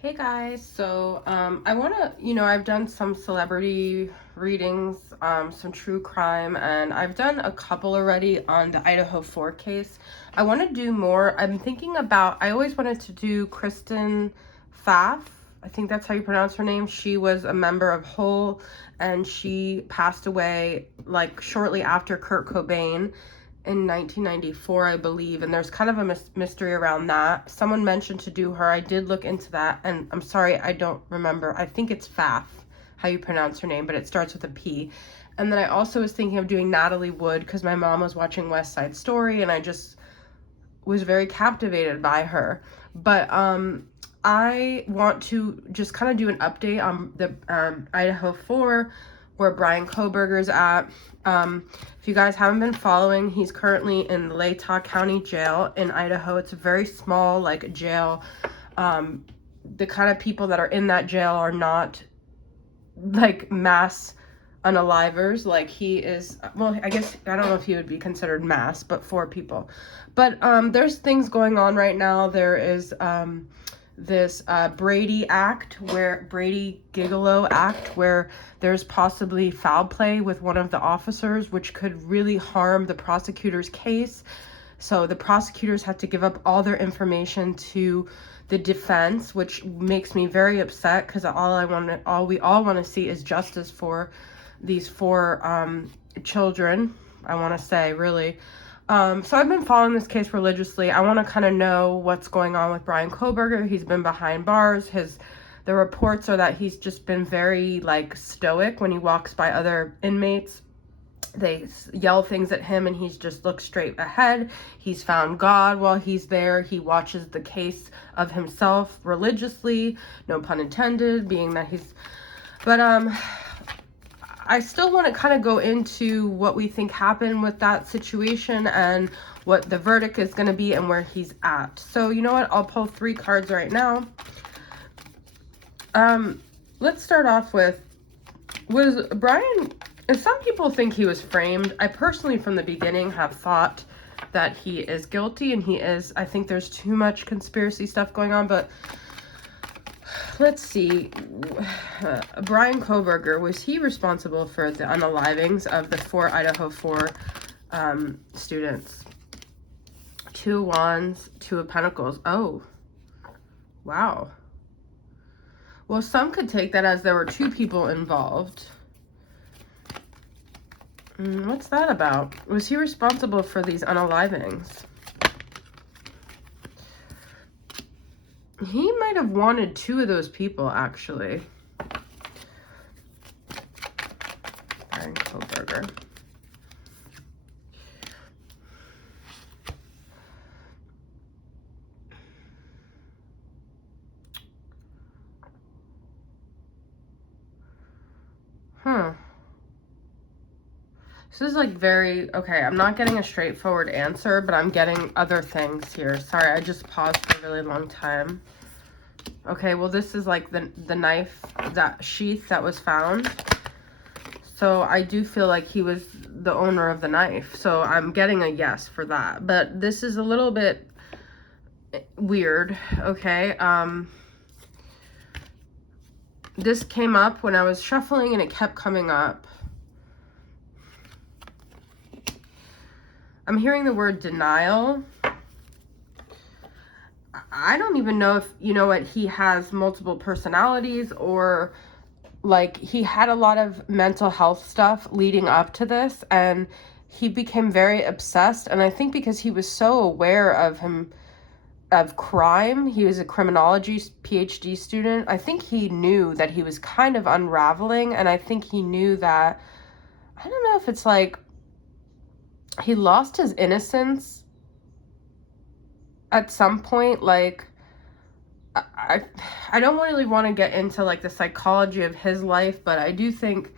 Hey guys, so I want to, I've done some celebrity readings, some true crime, and I've done a couple already on the Idaho 4 case. I want to do more. I'm thinking about, I always wanted to do Kristen Pfaff. I think that's how you pronounce her name. She was a member of Whole, and she passed away like shortly after Kurt Cobain in 1994, I believe, and there's kind of a mystery around that. Someone mentioned to do her. I did look into that, and I'm sorry, I don't remember. I think it's Pfaff, how you pronounce her name, but it starts with a P. And then I also was thinking of doing Natalie Wood because my mom was watching West Side Story, and I just was very captivated by her. But I want to just kind of do an update on the Idaho 4, where Bryan Kohburger's at. If you guys haven't been following, he's currently in Latah County Jail in Idaho. It's a very small, like, jail. The kind of people that are in that jail are not, like, mass unalivers. Like, he is, well, I guess, I don't know if he would be considered mass, but 4 people. But there's things going on right now. There is this Brady Gigolo Act, where there's possibly foul play with one of the officers, which could really harm the prosecutor's case. So the prosecutors have to give up all their information to the defense, which makes me very upset because all we all want to see is justice for these 4 children. I want to say, really. So I've been following this case religiously. I want to kind of know what's going on with Bryan Kohburger. He's been behind bars. The reports are that he's just been very, like, stoic when he walks by other inmates. They yell things at him and he's just looks straight ahead. He's found God while he's there. He watches the case of himself religiously, no pun intended, being that he's, but I still want to kind of go into what we think happened with that situation and what the verdict is going to be and where he's at. So, you know what? I'll pull 3 cards right now. Let's start off with, was Bryan, and some people think he was framed. I personally, from the beginning, have thought that he is guilty, and he is. I think there's too much conspiracy stuff going on, but let's see. Bryan Kohburger, was he responsible for the unalivings of the 4 Idaho 4 students? 2 wands, 2 of pentacles. Oh, wow. Well, some could take that as there were 2 people involved. What's that about? Was he responsible for these unalivings? He might have wanted 2 of those people, actually. Bryan Kohburger. This is like very, okay, I'm not getting a straightforward answer, but I'm getting other things here. Sorry, I just paused for a really long time. Okay, well, this is like the knife, that sheath that was found. So I do feel like he was the owner of the knife. So I'm getting a yes for that. But this is a little bit weird, okay? This came up when I was shuffling and it kept coming up. I'm hearing the word denial. I don't even know if, you know what, he has multiple personalities, or like he had a lot of mental health stuff leading up to this, and he became very obsessed. And I think because he was so aware of crime, he was a criminology PhD student, I think he knew that he was kind of unraveling. And I think he knew that, I don't know if it's like he lost his innocence at some point. Like, I don't really want to get into like the psychology of his life, but I do think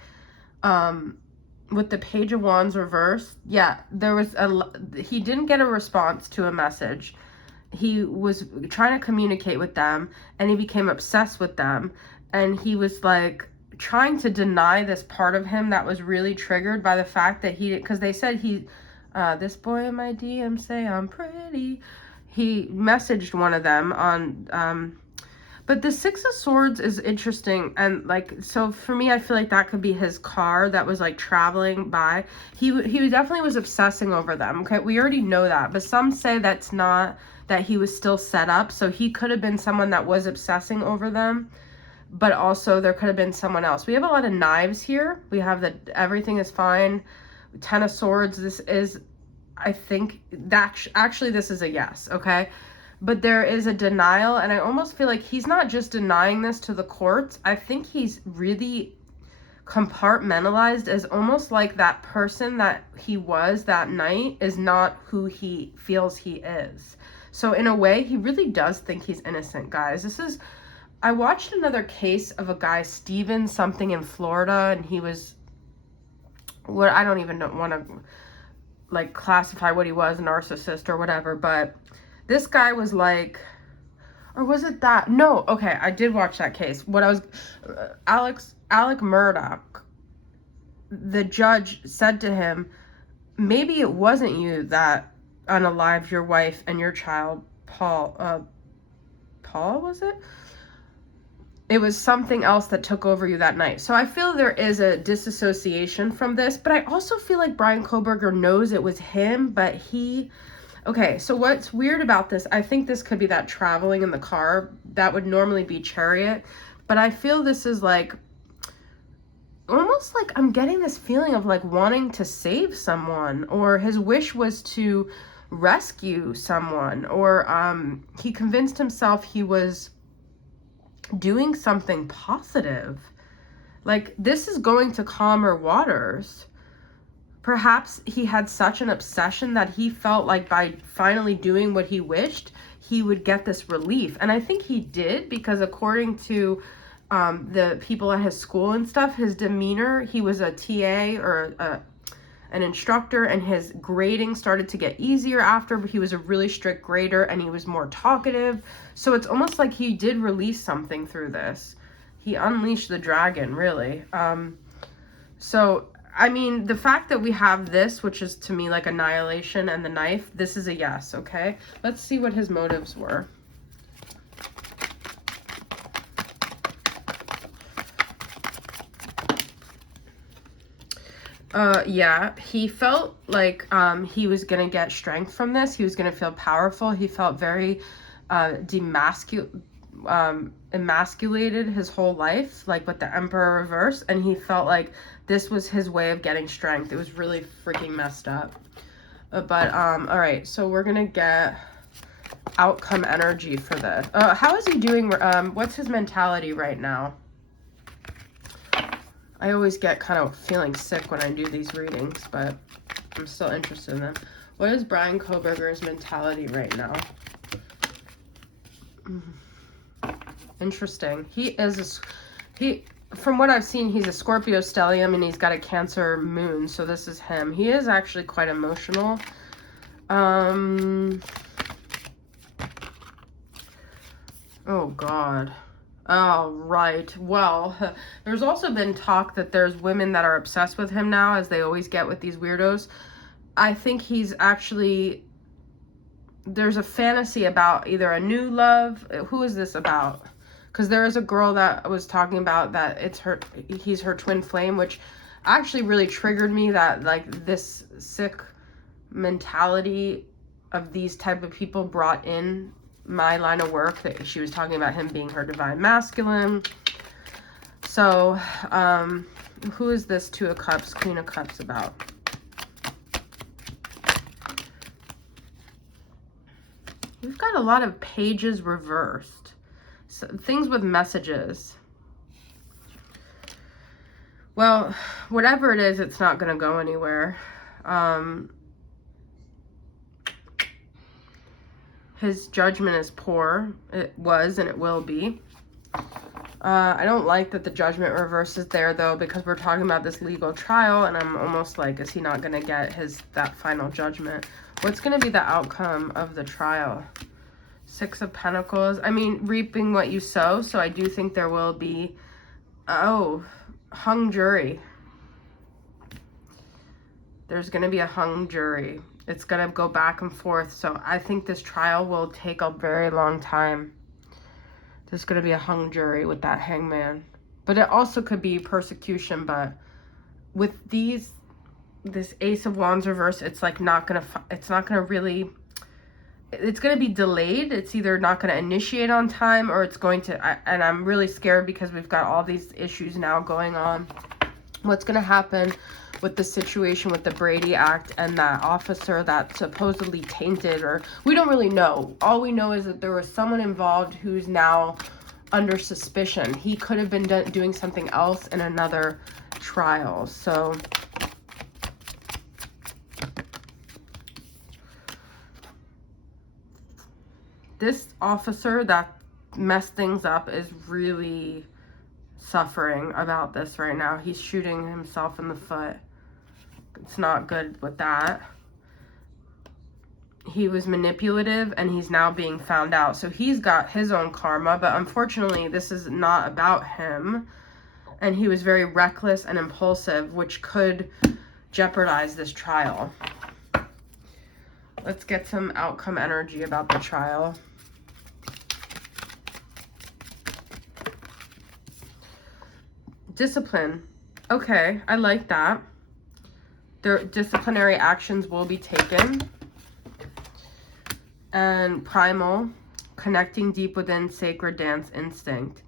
with the Page of Wands reversed, yeah, he didn't get a response to a message. He was trying to communicate with them, and he became obsessed with them, and he was like trying to deny this part of him that was really triggered by the fact that because they said this boy in my DM say I'm pretty. He messaged one of them on, But the Six of Swords is interesting, and like, so for me, I feel like that could be his car that was like traveling by. He definitely was obsessing over them. Okay, we already know that, but some say that's not, that he was still set up, so he could have been someone that was obsessing over them, but also there could have been someone else. We have a lot of knives here. We have that everything is fine. Ten of Swords. This is, I think that actually this is a yes. Okay. But there is a denial, and I almost feel like he's not just denying this to the courts. I think he's really compartmentalized as almost like that person that he was that night is not who he feels he is. So in a way, he really does think he's innocent, guys. I watched another case of a guy, Steven something in Florida, and he was, what, I don't even want to like classify what he was, a narcissist or whatever, but this guy was like, or was it that? No, okay, I did watch that case. What I was, Alec Murdoch, the judge said to him, maybe it wasn't you that unalived your wife and your child, Paul, was it? It was something else that took over you that night. So I feel there is a disassociation from this, but I also feel like Bryan Kohburger knows it was him, but he... Okay, so what's weird about this, I think this could be that traveling in the car. That would normally be chariot. But I feel this is like, almost like I'm getting this feeling of like wanting to save someone. Or his wish was to rescue someone. Or he convinced himself he was doing something positive. Like, this is going to calmer waters. Perhaps he had such an obsession that he felt like by finally doing what he wished, he would get this relief. And I think he did, because according to the people at his school and stuff, his demeanor, he was a TA or an instructor, and his grading started to get easier after. He was a really strict grader, and he was more talkative. So it's almost like he did release something through this. He unleashed the dragon, really. So... I mean, the fact that we have this, which is to me like annihilation, and the knife, this is a yes, okay? Let's see what his motives were. Yeah, he felt like he was gonna get strength from this. He was gonna feel powerful. He felt very emasculated his whole life, like with the Emperor reverse, and he felt like this was his way of getting strength. It was really freaking messed up. But all right, so we're gonna get outcome energy for this. How is he doing? What's his mentality right now? I always get kind of feeling sick when I do these readings, but I'm still interested in them. What is Bryan Kohburger's mentality right now? Interesting. From what I've seen, he's a Scorpio stellium, and he's got a Cancer moon, so this is him. He is actually quite emotional. Oh God. Oh, right. Well, there's also been talk that there's women that are obsessed with him now, as they always get with these weirdos. I think he's actually... There's a fantasy about either a new love. Who is this about? Because there is a girl that was talking about that he's her twin flame, which actually really triggered me, that like this sick mentality of these type of people brought in my line of work, that she was talking about him being her divine masculine. So who is this Two of Cups, Queen of Cups about? We've got a lot of pages reversed. So, things with messages. Well, whatever it is, it's not going to go anywhere. His judgment is poor. It was, and it will be. I don't like that the judgment reverse is there, though, because we're talking about this legal trial, and I'm almost like, is he not going to get that final judgment? What's going to be the outcome of the trial? Six of Pentacles. I mean, reaping what you sow, so I do think there will be... Oh, hung jury. There's going to be a hung jury. It's going to go back and forth, so I think this trial will take a very long time. There's going to be a hung jury with that hangman. But it also could be persecution, but with this Ace of Wands reverse, it's like not going to really, it's going to be delayed. It's either not going to initiate on time, or it's going to, and I'm really scared because we've got all these issues now going on. What's going to happen with the situation with the Brady Act and that officer that supposedly tainted, or we don't really know. All we know is that there was someone involved who's now under suspicion. He could have been doing something else in another trial. So this officer that messed things up is really suffering about this right now. He's shooting himself in the foot. It's not good with that. He was manipulative and he's now being found out. So he's got his own karma, but unfortunately this is not about him. And he was very reckless and impulsive, which could jeopardize this trial. Let's get some outcome energy about the trial. Discipline. Okay, I like that. Their disciplinary actions will be taken. And primal, connecting deep within sacred dance instinct.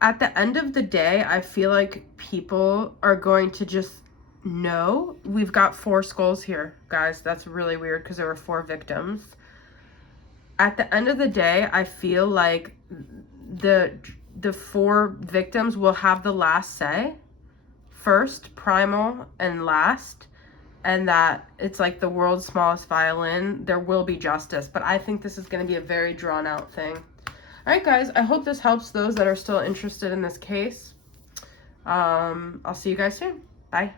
At the end of the day, I feel like people are going to just know. We've got 4 skulls here, guys. That's really weird because there were 4 victims. At the end of the day, I feel like the 4 victims will have the last say. First, primal, and last. And that it's like the world's smallest violin. There will be justice. But I think this is going to be a very drawn out thing. All right, guys. I hope this helps those that are still interested in this case. I'll see you guys soon. Bye.